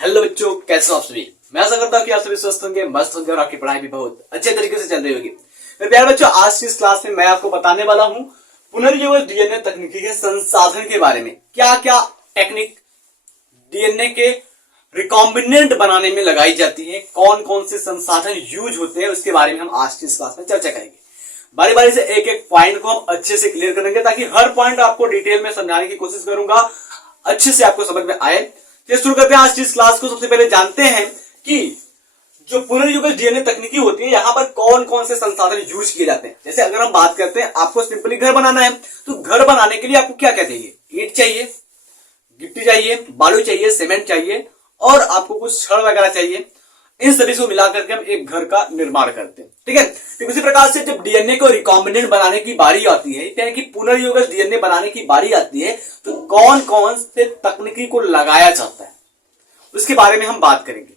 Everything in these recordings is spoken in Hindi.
हेलो बच्चों, कैसे हो आप सभी। मैं आशा करता हूँ कि आप सभी स्वस्थ होंगे, मस्त होंगे और आपकी पढ़ाई भी बहुत अच्छे तरीके से चल रही होगी। मेरे प्यारे बच्चों, आज की इस क्लास में मैं आपको बताने वाला हूँ पुनर्जीवित डीएनए तकनीकी के संसाधन के बारे में। क्या क्या टेक्निक डीएनए के रिकॉम्बिनेंट बनाने में लगाई जाती है, कौन कौन से संसाधन यूज होते हैं, उसके बारे में हम आज की इस क्लास में चर्चा करेंगे। बारी बारी से एक एक पॉइंट को हम अच्छे से क्लियर करेंगे ताकि हर पॉइंट आपको डिटेल में समझाने की कोशिश करूंगा, अच्छे से आपको समझ में आए। शुरू करते हैं आज की इस क्लास को। सबसे पहले जानते हैं कि जो पुनर्जीवित डीएनए तकनीकी होती है, यहां पर कौन कौन से संसाधन यूज किए जाते हैं। जैसे अगर हम बात करते हैं, आपको सिंपली घर बनाना है, तो घर बनाने के लिए आपको क्या क्या चाहिए? ईंट चाहिए, गिट्टी चाहिए, बालू चाहिए, सीमेंट चाहिए और आपको कुछ छड़ वगैरह चाहिए। इन सभी को मिलाकर के हम एक घर का निर्माण करते हैं, ठीक है। तो इसी प्रकार से जब डीएनए को रिकॉम्बिनेंट बनाने की बारी आती है, यानी कि पुनर्जीवित डीएनए बनाने की बारी आती है, तो कौन कौन से तकनीकी को लगाया जाता है उसके बारे में हम बात करेंगे।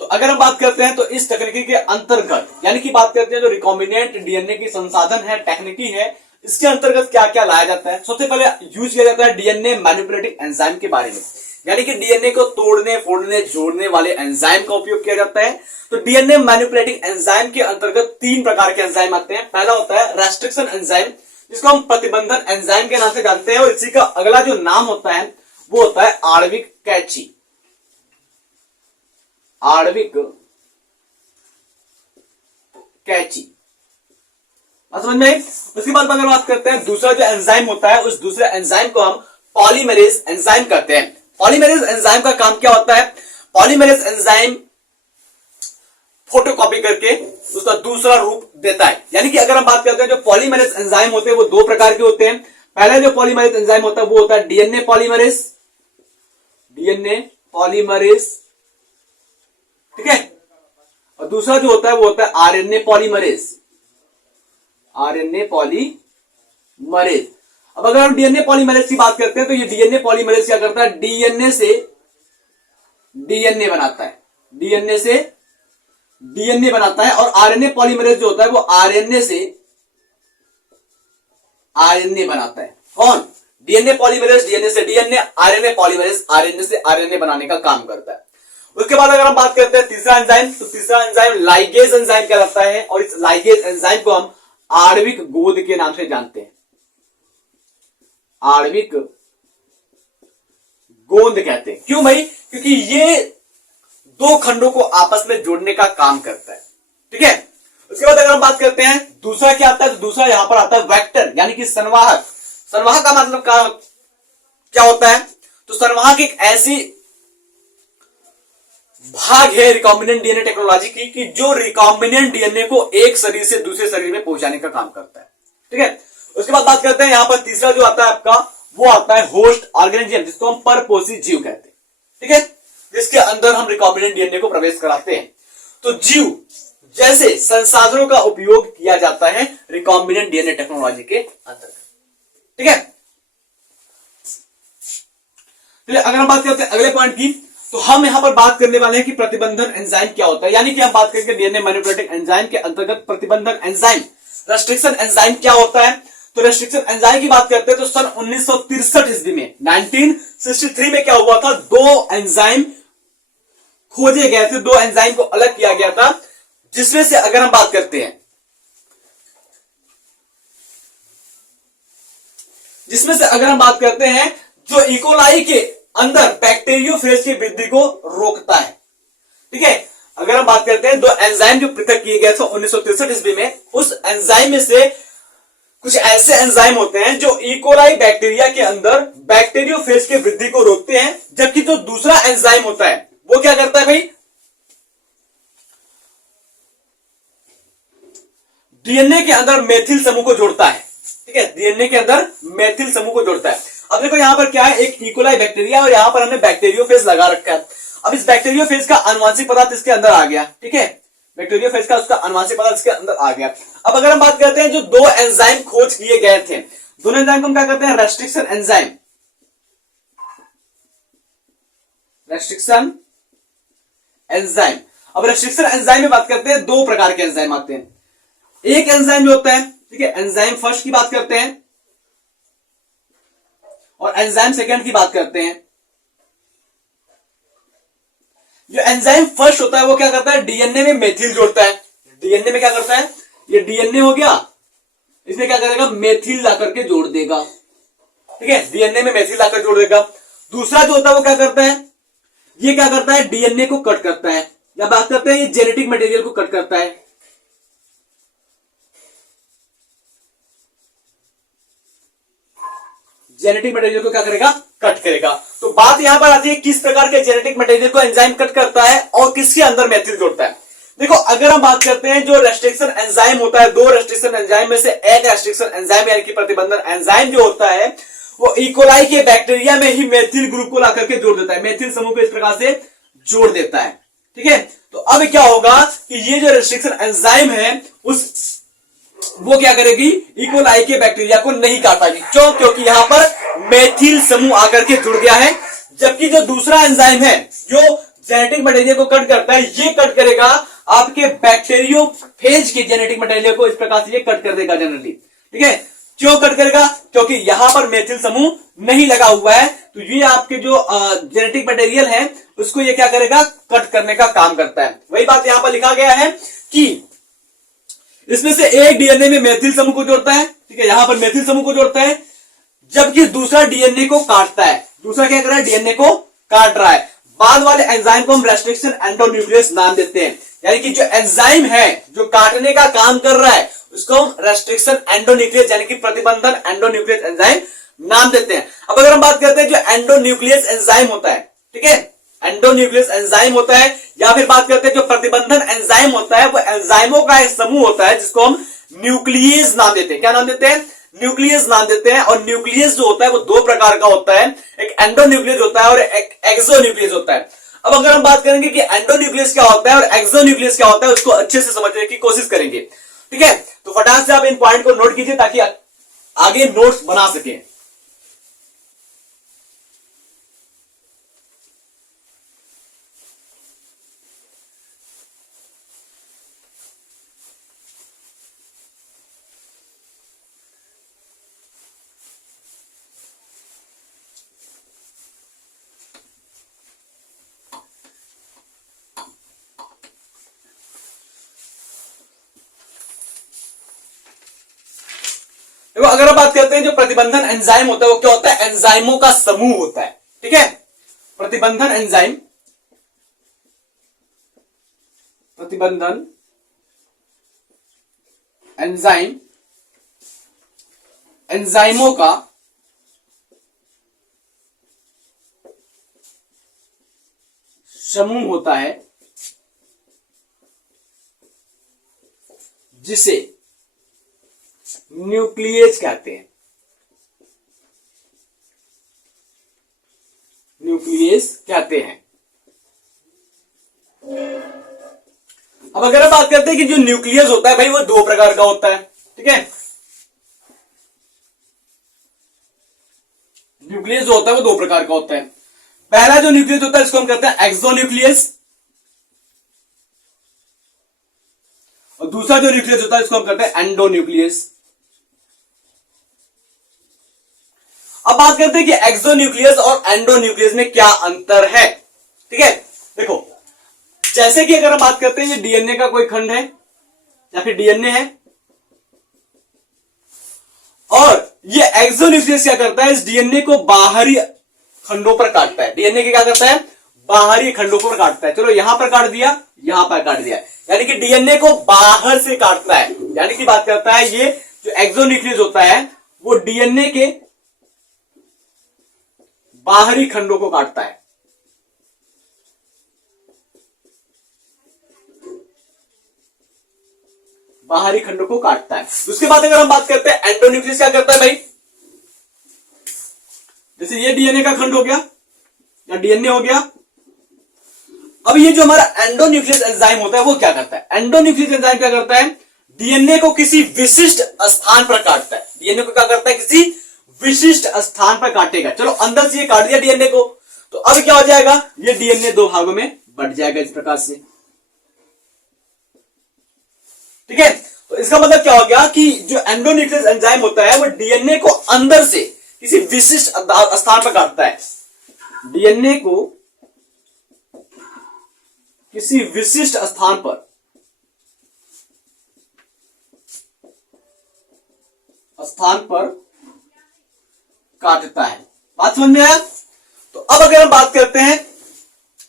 तो अगर हम बात करते हैं तो इस तकनीकी के अंतर्गत, यानी कि बात करते हैं जो रिकॉम्बिनेंट डीएनए की संसाधन है, टेक्निकी है, इसके अंतर्गत क्या क्या लाया जाता है। सबसे पहले यूज किया जाता है डीएनए मैनिपुलेटिंग एंजाइम के बारे में, यानी कि डीएनए को तोड़ने, फोड़ने, जोड़ने वाले एंजाइम का उपयोग किया जाता है। तो डीएनए मैनिपुलेटिंग एंजाइम के अंतर्गत 3 प्रकार के एंजाइम आते हैं। पहला होता है रेस्ट्रिक्शन एंजाइम, जिसको हम प्रतिबंधन एंजाइम के नाम से जानते हैं, और इसी का अगला जो नाम होता है वो होता है आणविक कैची, आणविक कैची। समझ में? उसके बाद अगर बात करते हैं दूसरा जो एंजाइम होता है, उस दूसरे एंजाइम को हम पॉलीमरेज एंजाइम कहते हैं। पॉलीमरेज एंजाइम का काम क्या होता है? पॉलीमरेज एंजाइम फोटोकॉपी करके उसका दूसरा रूप देता है। यानी कि अगर हम बात करते हैं जो पॉलीमरेज एंजाइम होते हैं वो 2 प्रकार के होते हैं। पहला जो पॉलीमरेज एंजाइम होता है वो होता है डीएनए पॉलीमरेज, डीएनए पॉलीमरेज, ठीक है। और दूसरा जो होता है वो होता है आरएनए पॉलीमरेज, आरएनए पॉलीमरेज। अब अगर हम डीएनए पॉलीमरेज की बात करते हैं तो ये डीएनए पॉलीमरेज क्या करता है? डीएनए से डीएनए बनाता है, डीएनए से डीएनए बनाता है। और आरएनए पॉलीमरेज जो होता है वो आरएनए से आरएनए बनाता है। कौन? डीएनए पॉलीमरेज डीएनए से डीएनए, आरएनए पॉलीमरेज आरएनए से आरएनए बनाने का काम करता है। उसके बाद अगर हम बात करते हैं तीसरा एंजाइम, तो तीसरा एंजाइम लाइगेज एंजाइम कहलाता है, और इस लाइगेज एंजाइम को हम आणविक गोंद के नाम से जानते हैं, आणविक गोंद कहते हैं। क्यों भाई? क्योंकि ये 2 खंडों को आपस में जोड़ने का काम करता है, ठीक है। उसके बाद अगर हम बात करते हैं दूसरा क्या आता है, तो दूसरा यहां पर आता है वेक्टर, यानी कि संवाहक। संवाहक का मतलब क्या होता है? तो संवाहक एक ऐसी भाग है रिकॉम्बिनेंट डीएनए टेक्नोलॉजी की कि जो रिकॉम्बिनेंट डीएनए को एक शरीर से दूसरे शरीर में पहुंचाने का काम करता है, ठीक है। उसके बाद बात करते हैं यहां पर तीसरा जो आता है आपका, वो आता है होस्ट ऑर्गेनिज्म, जिसको हम परपोषी जीव कहते हैं, ठीक है, जिसके अंदर हम रिकॉम्बिनेंट डीएनए को प्रवेश कराते हैं। तो जीव जैसे संसाधनों का उपयोग किया जाता है रिकॉम्बिनेंट डीएनए टेक्नोलॉजी के अंतर्गत, ठीक है। चलिए अगर हम बात करते हैं अगले पॉइंट की, तो हम यहां पर बात करने वाले हैं कि प्रतिबंधन एंजाइम क्या होता है। यानी कि हम बात करेंगे डीएनए मैनिपुलेटिंग एंजाइम के अंतर्गत प्रतिबंधन एंजाइम, रेस्ट्रिक्शन एंजाइम क्या होता है। तो रेस्ट्रिक्शन एंजाइम की बात करते हैं तो सन 1963 ईस्वी में, 1963 में क्या हुआ था? 2 एंजाइम खोजे गए थे, 2 एंजाइम को अलग किया गया था, जिसमें से अगर हम बात करते हैं, जो इकोलाई के अंदर बैक्टीरियोफेज की वृद्धि को रोकता है, ठीक है। अगर हम बात करते हैं 2 एंजाइम जो पृथक किए गए थे 1963 ईस्वी में, उस एंजाइम में से कुछ ऐसे एंजाइम होते हैं जो इकोलाई बैक्टीरिया के अंदर बैक्टीरियोफेज की वृद्धि को रोकते हैं, जबकि जो दूसरा एंजाइम होता है वो क्या करता है भाई? डीएनए के अंदर मेथिल समूह को जोड़ता है, ठीक है, डीएनए के अंदर मेथिल समूह को जोड़ता है। अब देखो यहां पर क्या है, एक इकोलाई बैक्टीरिया और यहां पर हमने बैक्टीरियोफेज लगा रखा है। अब इस बैक्टीरियोफेज का अनुवांशिक पदार्थ इसके अंदर आ गया, ठीक है, बैक्टीरियोफेज का उसका अनुवांशिक पदार्थ इसके अंदर आ गया। अब अगर हम बात करते हैं जो 2 एंजाइम खोज किए गए थे, दोनों एंजाइम को हम क्या करते हैं? Restriction enzyme, restriction enzyme. अब रेस्ट्रिक्शन एंजाइम में बात करते हैं 2 प्रकार के एंजाइम आते हैं। एक एंजाइम जो होता है, ठीक है, एंजाइम फर्स्ट की बात करते हैं, और एंजाइम सेकंड की बात करते हैं। जो एंजाइम फर्स्ट होता है वो क्या करता है, डीएनए में मेथिल जोड़ता है। डीएनए में क्या करता है, ये डीएनए हो गया, इसमें क्या करेगा, मेथिल ला करके जोड़ देगा। ठीक है, डीएनए में मेथिल लाकर जोड़ देगा। दूसरा जो होता है वो क्या करता है, ये क्या करता है, डीएनए को कट करता है, या बात करते हैं ये जेनेटिक मटेरियल को कट करता है। जेनेटिक मटेरियल को क्या करेगा, कट करेगा। तो बात यहां पर आती है किस प्रकार के जेनेटिक मटेरियल को एंजाइम कट करता है और किसके अंदर मेथिल जोड़ता है। देखो, अगर हम बात करते हैं जो रेस्ट्रिक्शन एंजाइम होता है, दो रेस्ट्रिक्शन एंजाइम में से एक रेस्ट्रिक्शन एंजाइम यानी कि प्रतिबंधन एंजाइम जो होता है वो इकोलाई के बैक्टीरिया में ही मेथिल ग्रुप को ला करके जोड़ देता है, मेथिल समूह को इस प्रकार से जोड़ देता है। ठीक है, तो अब क्या होगा कि ये जो रेस्ट्रिक्शन एंजाइम है वो क्या करेगी, इकोलाई के बैक्टीरिया को नहीं काट पाएगी। क्यों, क्योंकि यहां पर मेथिल समूह आकर के जुड़ गया है। जबकि जो दूसरा एंजाइम है जो जेनेटिक मटेरियल को कट करता है, ये कट करेगा आपके बैक्टीरियोफेज के जेनेटिक मटेरियल को, इस प्रकार से ये कट कर देगा जनरली। ठीक है, क्यों कट करेगा, क्योंकि यहां पर मेथिल समूह नहीं लगा हुआ है, तो ये आपके जो जेनेटिक मटेरियल है उसको ये क्या करेगा, कट करने का काम करता है। वही बात यहां पर लिखा गया है कि इसमें से एक डीएनए में मेथिल समूह को जोड़ता है। ठीक है, यहां पर मेथिल समूह को जोड़ता है, जबकि दूसरा डीएनए को काटता है। दूसरा क्या कर रहा है, डीएनए को काट रहा है। बाद वाले एंजाइम को हम रेस्ट्रिक्शन एंडोन्यूक्लियस नाम देते हैं, यानी कि जो एंजाइम है जो काटने का काम कर रहा है उसको हम रेस्ट्रिक्शन एंडोन्यूक्लियस यानी कि प्रतिबंधन एंडोन्यूक्लियस एंजाइम नाम देते हैं। अब अगर हम बात करते हैं जो एंडोन्यूक्लियस एंजाइम होता है, ठीक है, एंडोन्यूक्लियस एंजाइम होता है, या फिर बात करते हैं जो प्रतिबंधन एंजाइम होता है, वो एंजाइमों का एक समूह होता है जिसको हम न्यूक्लियस नाम देते हैं। क्या नाम देते हैं, न्यूक्लियस नाम देते हैं। और न्यूक्लियस जो होता है वो दो प्रकार का होता है, एक एंडोन्यूक्लियस होता है और एक एक्सोन्यूक्लियस होता है। अब अगर हम बात करेंगे कि एंडोन्यूक्लियस क्या होता है और एक्सोन्यूक्लियस क्या होता है, उसको अच्छे से समझने की कोशिश करेंगे। ठीक है, तो फटाक से आप इन पॉइंट को नोट कीजिए ताकि आगे नोट्स बना सके। देखो, अगर हम बात करते हैं जो प्रतिबंधन एंजाइम होता है वो क्या होता है, एंजाइमों का समूह होता है। ठीक है, प्रतिबंधन एंजाइम, प्रतिबंधन एंजाइम एंजाइमों का समूह होता है जिसे न्यूक्लियस कहते हैं। न्यूक्लियस कहते हैं। अब अगर हम बात करते हैं कि जो न्यूक्लियस होता है भाई वो दो प्रकार का होता है। ठीक है, न्यूक्लियस जो होता है वो दो प्रकार का होता है। पहला जो न्यूक्लियस होता है इसको हम कहते हैं एक्सोन्यूक्लियस, और दूसरा जो न्यूक्लियस होता है इसको हम कहते हैं एंडोन्यूक्लियस। अब बात करते हैं कि एक्सोन्यूक्लियस और एंडोन्यूक्लियस में क्या अंतर है। ठीक है, देखो, जैसे कि अगर हम बात करते हैं ये डीएनए का कोई खंड है या फिर डीएनए है, और ये एक्सोन्यूक्लियस क्या करता है, इस डीएनए को बाहरी खंडों पर काटता है। डीएनए के क्या करता है, बाहरी खंडों पर काटता है। चलो, यहां पर काट दिया, यहां पर काट दिया, यानी कि डीएनए को बाहर से काटता है। यानी कि बात करता है ये जो एक्सोन्यूक्लियस होता है वो डीएनए के बाहरी खंडों को काटता है। बाहरी खंडों को काटता है। उसके बाद अगर हम बात करते हैं एंडोन्यूक्लियस क्या करता है भाई, जैसे ये डीएनए का खंड हो गया या डीएनए हो गया। अब ये जो हमारा एंडोन्यूक्लियस एंजाइम होता है वो क्या करता है, एंडोन्यूक्लियस एंजाइम क्या करता है, डीएनए को किसी विशिष्ट स्थान पर काटता है। डीएनए को क्या करता है, किसी विशिष्ट स्थान पर काटेगा। चलो, अंदर से ये काट दिया डीएनए को, तो अब क्या हो जाएगा, ये डीएनए दो भागों में बंट जाएगा इस प्रकार से। ठीक है, तो इसका मतलब क्या हो गया कि जो एंडोन्यूक्लियस एंजाइम होता है वो डीएनए को अंदर से किसी विशिष्ट स्थान पर काटता है। डीएनए को किसी विशिष्ट स्थान पर काटता है। बात समझ में आया? तो अब अगर हम बात करते हैं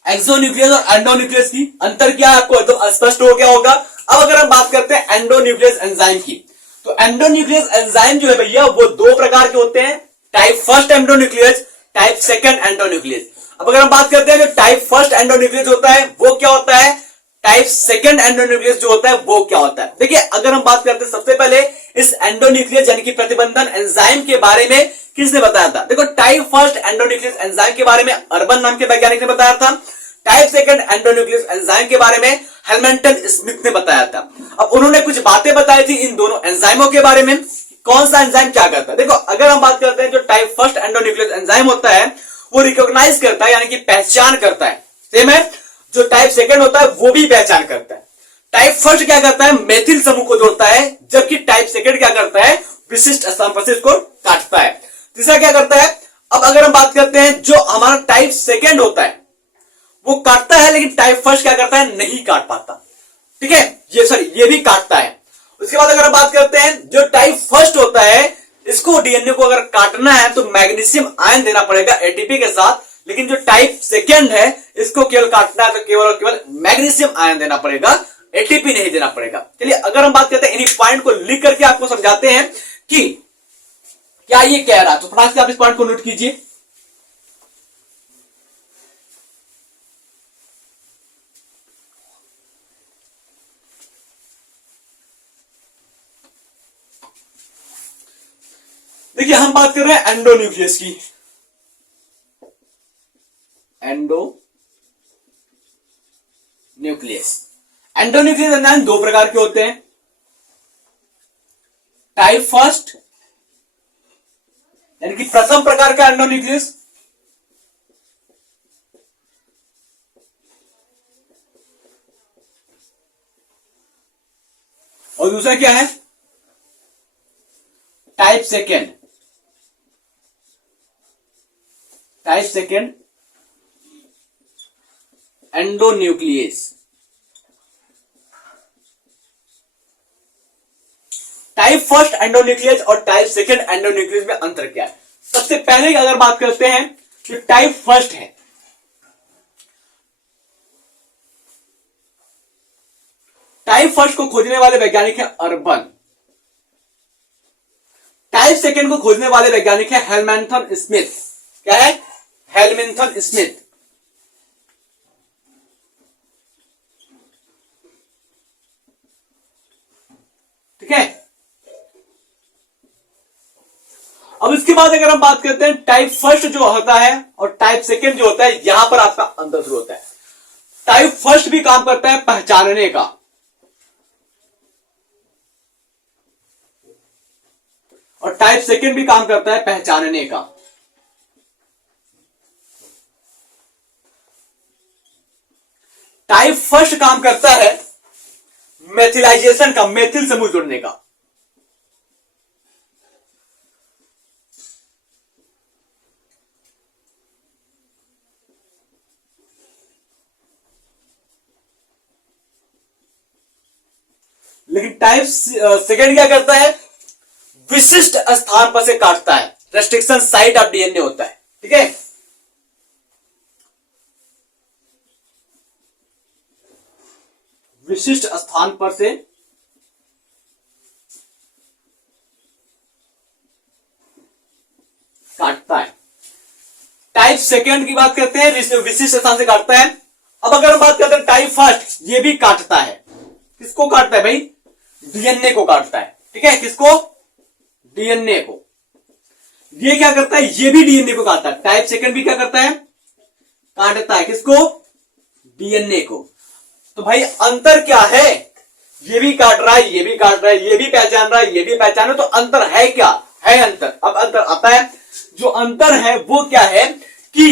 एक्सोन्यूक्लियस और एंडोन्यूक्लियस की, अंतर क्या है आपको एकदम स्पष्ट हो गया होगा। अब अगर हम बात करते हैं एंडोन्यूक्लियस एंजाइम की, तो एंडोन्यूक्लियस एंजाइम जो है भैया वो दो प्रकार के होते हैं, type first endonuclease, type second endonuclease. अब अगर हम बात करते हैं जो टाइप फर्स्ट एंडोन्यूक्लियस होता है वो क्या होता है, टाइप सेकंड एंडोन्यूक्लियस जो होता है वो क्या होता है। देखिए अगर हम बात करते हैं सबसे पहले इस एंडोन्यूक्लियस यानी कि प्रतिबंधन एंजाइम के बारे में किसने बताया था। देखो टाइप फर्स्ट एंडोन्यूक्लियस एंजाइम के बारे में अर्बन नाम के वैज्ञानिक ने बताया था, टाइप सेकंड एंडोन्यूक्लियस एंजाइम के बारे में हेलमेंटन स्मिथ ने बताया था। अब उन्होंने कुछ बातें बताई थी इन दोनों एंजाइमों के बारे में, कौन सा एंजाइम क्या करता है। देखो अगर हम बात करते हैं जो टाइप फर्स्ट एंडोन्यूक्लियस एंजाइम होता है वो रिकॉग्नाइज करता है यानी कि पहचान करता है, सेम है। जो टाइप सेकंड होता है वो भी पहचान करता है। टाइप फर्स्ट क्या करता है, मेथिल समूह को जोड़ता है, जबकि टाइप सेकंड क्या करता है, विशिष्ट स्थान पर से इसको काटता है। तीसरा क्या करता है, अब अगर हम बात करते हैं जो हमारा टाइप सेकंड होता है वो काटता है, लेकिन टाइप फर्स्ट क्या करता है, नहीं काट पाता। ठीक है, ये भी काटता है। उसके बाद अगर हम बात करते हैं जो टाइप फर्स्ट होता है इसको डीएनए को अगर काटना है तो मैग्नीशियम आयन देना पड़ेगा एटीपी के साथ, लेकिन जो टाइप सेकंड है इसको केवल काटना है तो केवल और केवल मैग्नीशियम आयन देना पड़ेगा, एटीपी नहीं देना पड़ेगा। चलिए अगर हम बात करते हैं इन्हीं पॉइंट को लिख करके आपको समझाते हैं कि क्या ये कह रहा है, तो फटाक से आप इस पॉइंट को नोट कीजिए। देखिए हम बात कर रहे हैं एंडोन्यूक्लियस की। एंडोन्यूक्लियस एंजाइम दो प्रकार के होते हैं, टाइप फर्स्ट यानी कि प्रथम प्रकार का एंडोन्यूक्लियस, और दूसरा क्या है, type second endonuclease. Type first endonuclease और टाइप सेकंड एंडोन्यूक्लियस में अंतर क्या है। सबसे पहले अगर बात करते हैं जो टाइप फर्स्ट है, टाइप फर्स्ट को खोजने वाले वैज्ञानिक है अर्बन, टाइप सेकंड को खोजने वाले वैज्ञानिक है हेलमेंथन स्मिथ। क्या है, हेलमेंथन स्मिथ। ठीक है, अब इसके बाद अगर हम बात करते हैं टाइप फर्स्ट जो होता है और टाइप सेकंड जो होता है, यहां पर आपका अंतर शुरू होता है। टाइप फर्स्ट भी काम करता है पहचानने का, और टाइप सेकंड भी काम करता है पहचानने का। टाइप फर्स्ट काम करता है मेथिलाइजेशन का, मेथिल समूह जोड़ने का, लेकिन टाइप सेकंड क्या करता है, विशिष्ट स्थान पर से काटता है, रेस्ट्रिक्शन साइट ऑफ डीएनए होता है। ठीक है, विशिष्ट स्थान पर से काटता है। टाइप सेकंड की बात करते हैं, विशिष्ट स्थान से काटता है। अब अगर हम बात करते हैं टाइप फर्स्ट, ये भी काटता है। किसको काटता है भाई, डीएनए को काटता है। ठीक है, किसको, डीएनए को। ये क्या करता है, ये भी डीएनए को काटता है। टाइप सेकंड भी क्या करता है, काटता है, किसको, डीएनए को। तो भाई अंतर क्या है, ये भी काट रहा है, ये भी काट रहा है, ये भी पहचान रहा है, ये भी पहचान रहा है, तो अंतर है क्या, है अंतर। अब अंतर आता है, जो अंतर है वो क्या है कि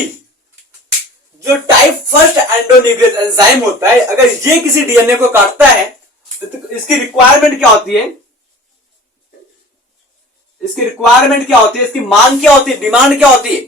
जो टाइप फर्स्ट एंडोन्यूक्लियस एंजाइम होता है, अगर ये किसी डीएनए को काटता है तो इसकी रिक्वायरमेंट क्या होती है, इसकी मांग क्या होती है, डिमांड क्या होती है।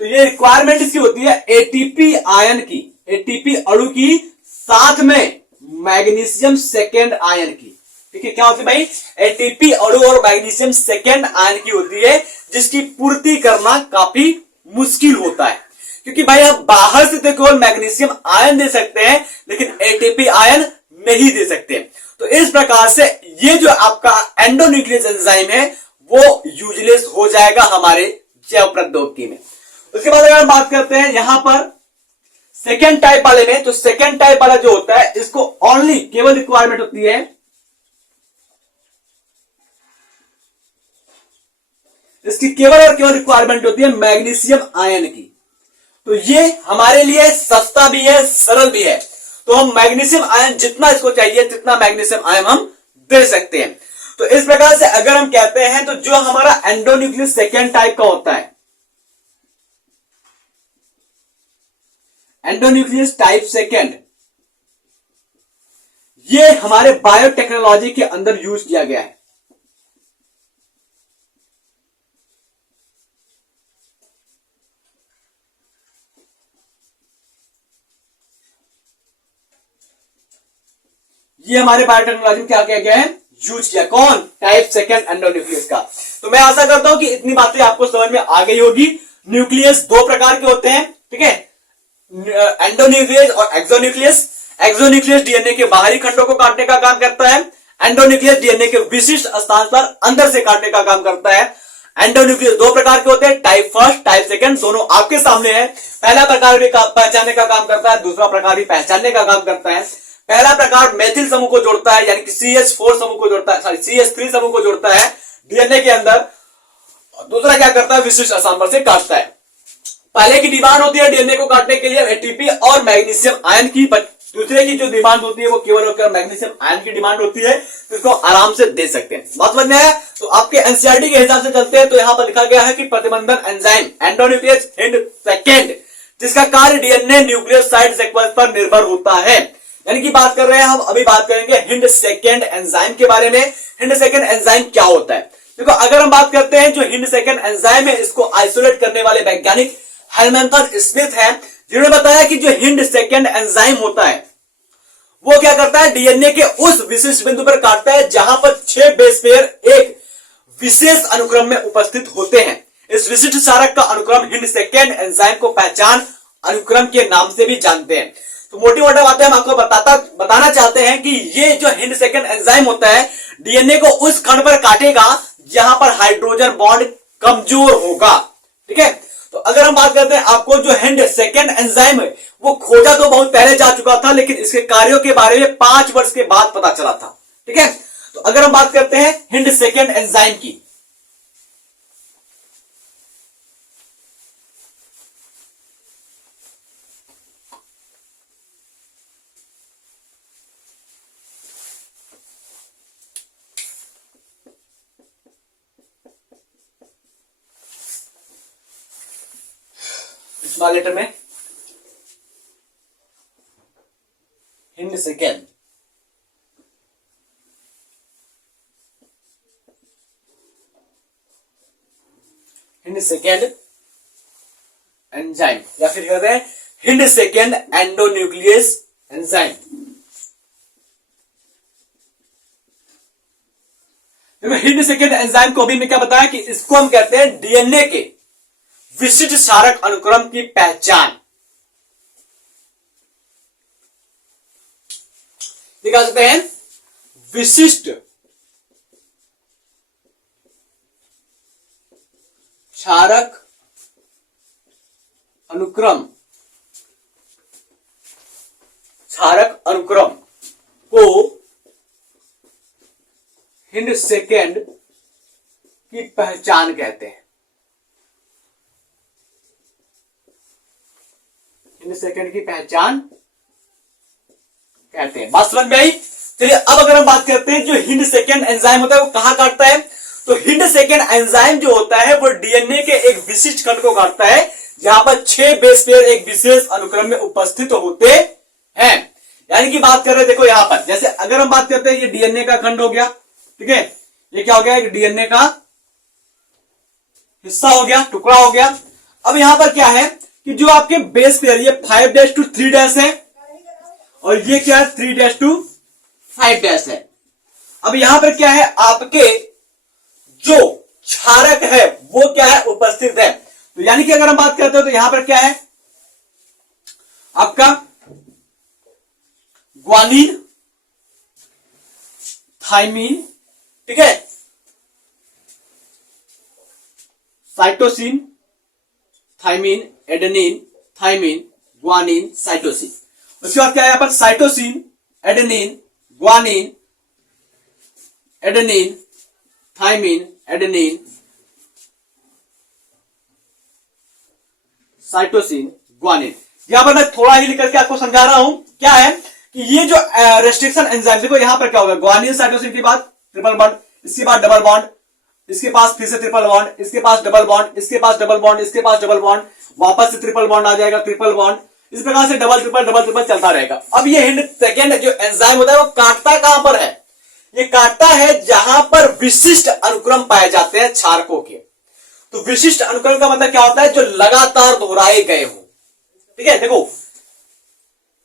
तो ये रिक्वायरमेंट इसकी होती है एटीपी आयन की, एटीपी अणु की साथ में मैग्नीशियम सेकेंड आयन की। ठीक है, क्या होती है भाई? एटीपी अणु और मैग्नीशियम सेकेंड आयन की होती है, जिसकी पूर्ति करना काफी मुश्किल होता है, क्योंकि भाई आप बाहर से तो केवल मैग्नीशियम आयन दे सकते हैं, लेकिन एटीपी आयन नहीं दे सकते। तो इस प्रकार से ये जो आपका एंडोन्यूक्लियस एंजाइम है वो यूजलेस हो जाएगा हमारे जैव प्रौद्योगिकी में। उसके बाद अगर हम बात करते हैं यहां पर सेकेंड टाइप वाले में, तो सेकेंड टाइप वाला जो होता है इसको ओनली केवल रिक्वायरमेंट होती है, इसकी केवल और केवल रिक्वायरमेंट होती है मैग्नीशियम आयन की। तो ये हमारे लिए सस्ता भी है, सरल भी है। तो हम मैग्नीशियम आयन जितना इसको चाहिए जितना मैग्नीशियम आयन हम दे सकते हैं। तो इस प्रकार से अगर हम कहते हैं तो जो हमारा एंडोन्यूक्लियस सेकेंड टाइप का होता है, एंडोन्यूक्लियस टाइप सेकेंड, ये हमारे बायोटेक्नोलॉजी के अंदर यूज किया गया है। ये हमारे बायोटेक्नोलॉजी में क्या किया गया है? यूज किया। कौन? टाइप सेकेंड एंडोन्यूक्लियस का। तो मैं आशा करता हूं कि इतनी बातें आपको समझ में आ गई होगी। न्यूक्लियस दो प्रकार के होते हैं, ठीक है, एंडोन्यूक्लियस और एक्सोन्यूक्लियस। एक्सोन्यूक्लियस डीएनए के बाहरी खंडों को काटने का काम करता है, एंडोन्यूक्लियस डीएनए के विशिष्ट स्थान पर अंदर से काटने का काम करता है। एंडोन्यूक्लियस दो प्रकार के होते हैं, टाइप फर्स्ट, टाइप सेकेंड, दोनों आपके सामने है। पहला प्रकार भी पहचानने का काम करता है, दूसरा प्रकार भी पहचानने का काम करता है। पहला प्रकार मेथिल समूह को जोड़ता है, यानी कि CH4 समूह को जोड़ता है, सॉरी CH3 समूह को जोड़ता है डीएनए के अंदर। दूसरा क्या करता है? विशिष्ट स्थान पर से काटता है। पहले की डिमांड होती है डीएनए को काटने के लिए एटीपी और मैग्नीशियम आयन की, दूसरे की जो डिमांड होती है वो केवल और केवल मैग्नीशियम आयन की डिमांड होती है, इसको आराम से दे सकते हैं। बात समझ में आया? तो आपके एनसीईआरटी के हिसाब से चलते हैं तो यहां पर लिखा गया है कि प्रतिबंधन एंजाइम एंडोन्यूक्लियस हिंड सेकेंड, जिसका कार्य डीएनए न्यूक्लियोसाइड सीक्वेंस पर निर्भर होता है। यानी कि बात कर रहे हैं हम, अभी बात करेंगे हिंड सेकेंड एंजाइम के बारे में। हिंड सेकेंड एंजाइम क्या होता है? देखो, अगर हम बात करते हैं जो हिंड सेकेंड एंजाइम है, इसको आइसोलेट करने वाले वैज्ञानिक हेलमेंथन स्मिथ हैं, जिन्होंने बताया कि जो हिंड सेकेंड एंजाइम होता है वो क्या करता है? डीएनए के उस विशिष्ट बिंदु पर काटता है जहां पर 6 बेस पेयर एक विशेष अनुक्रम में उपस्थित होते हैं। इस विशिष्ट क्षारक का अनुक्रम हिंड सेकेंड एंजाइम को पहचान अनुक्रम के नाम से भी जानते हैं। तो मोटी मोटी बातें हम आपको बताना चाहते हैं कि ये जो हिंड सेकेंड एंजाइम होता है डीएनए को उस खंड पर काटेगा जहां पर हाइड्रोजन बॉन्ड कमजोर होगा। ठीक है, तो अगर हम बात करते हैं, आपको जो हिंड सेकेंड एंजाइम है वो खोजा तो बहुत पहले जा चुका था, लेकिन इसके कार्यों के बारे में 5 वर्ष के बाद पता चला था। ठीक है, तो अगर हम बात करते हैं हिंड सेकेंड एंजाइम की, स्मॉल लेटर में hind second, hind second enzyme, या फिर कहते हैं हिंड सेकेंड एंडोन्यूक्लियस एंजाइम। देखो, हिंड सेकेंड एंजाइम को अभी मैं क्या बताया कि इसको हम कहते हैं डीएनए के विशिष्ट क्षारक अनुक्रम की पहचान। दिखा सकते हैं विशिष्ट क्षारक अनुक्रम, क्षारक अनुक्रम को हिंड सेकेंड की पहचान कहते हैं। हिंड सेकेंड की पहचान कहते हैं। बात समझ में आई? चलिए, अब अगर हम बात करते हैं जो हिंड सेकेंड एंजाइम होता है वो कहां काटता है, तो हिंड सेकेंड एंजाइम जो होता है वो डीएनए के एक विशिष्ट खंड को काटता है जहां पर 6 बेस पेयर एक विशेष अनुक्रम में उपस्थित होते हैं। यानी कि बात कर रहे हैं, देखो यहां पर जैसे अगर हम बात करते हैं ये डीएनए का खंड हो गया, ठीक है, ये क्या हो गया? डीएनए का हिस्सा हो गया, टुकड़ा हो गया। अब यहां पर क्या है कि जो आपके बेस पेयर ये 5' to 3' है और ये क्या है 3-5 है। अब यहां पर क्या है, आपके जो क्षारक है वो क्या है, उपस्थित है। तो यानी कि अगर हम बात करते हो तो यहां पर क्या है आपका ग्वानिन, थाइमीन, ठीक है, cytosine, thymine, adenine, thymine, guanine, cytosine. उसके बाद क्या है यहां पर cytosine, adenine, guanine, adenine, thymine, adenine, cytosine, guanine. यहां पर मैं थोड़ा ही लिख करके आपको समझा रहा हूं क्या है कि ये जो रेस्ट्रिक्शन एंजाइम, देखो यहां पर क्या होगा, ग्वानिन साइटोसिन के बाद ट्रिपल बॉन्ड, इसके बाद डबल बॉन्ड, इसके पास फिर से ट्रिपल बॉन्ड, इसके पास डबल बॉन्ड, इसके पास डबल बॉन्ड, इसके पास डबल बॉन्ड, वापस से ट्रिपल बॉन्ड आ जाएगा, ट्रिपल बॉन्ड, इस प्रकार से डबल ट्रिपल चलता रहेगा। अब ये हिंड सेकेंड जो एंजाइम होता है वो काटता कहां पर है, ये काटता है जहां पर विशिष्ट अनुक्रम पाए जाते हैं क्षारकों के। तो विशिष्ट अनुक्रम का मतलब क्या होता है, जो लगातार दोहराए गए हो, ठीक है। देखो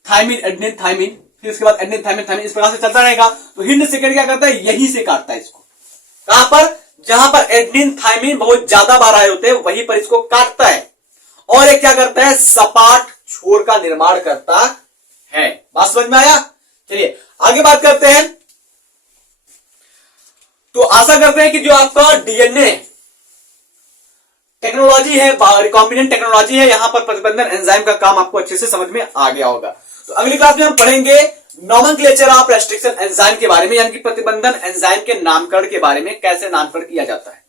थाइमीन, एडेनिन, थाइमीन, फिर इसके बाद एडेनिन, थाइमीन, थाइमीन, इस प्रकार से चलता रहेगा। तो हिंड सेकेंड क्या करता है, यहीं से काटता है इसको, कहां पर, जहां पर एडेनिन, थाइमीन बहुत ज्यादा बार आए होते हैं वहीं पर इसको काटता है। और एक क्या करता है, सपाट छोर का निर्माण करता है। बात समझ में आया। चलिए आगे बात करते हैं। तो आशा करते हैं कि जो आपका डीएनए टेक्नोलॉजी है, रिकॉम्बिनेंट टेक्नोलॉजी है, यहां पर प्रतिबंधन एंजाइम का काम आपको अच्छे से समझ में आ गया होगा। तो अगली क्लास में हम पढ़ेंगे नोमेनक्लेचर ऑफ रेस्ट्रिक्शन एंजाइम के बारे में, यानी कि प्रतिबंधन एंजाइम के नामकरण के बारे में, कैसे नामकरण किया जाता है।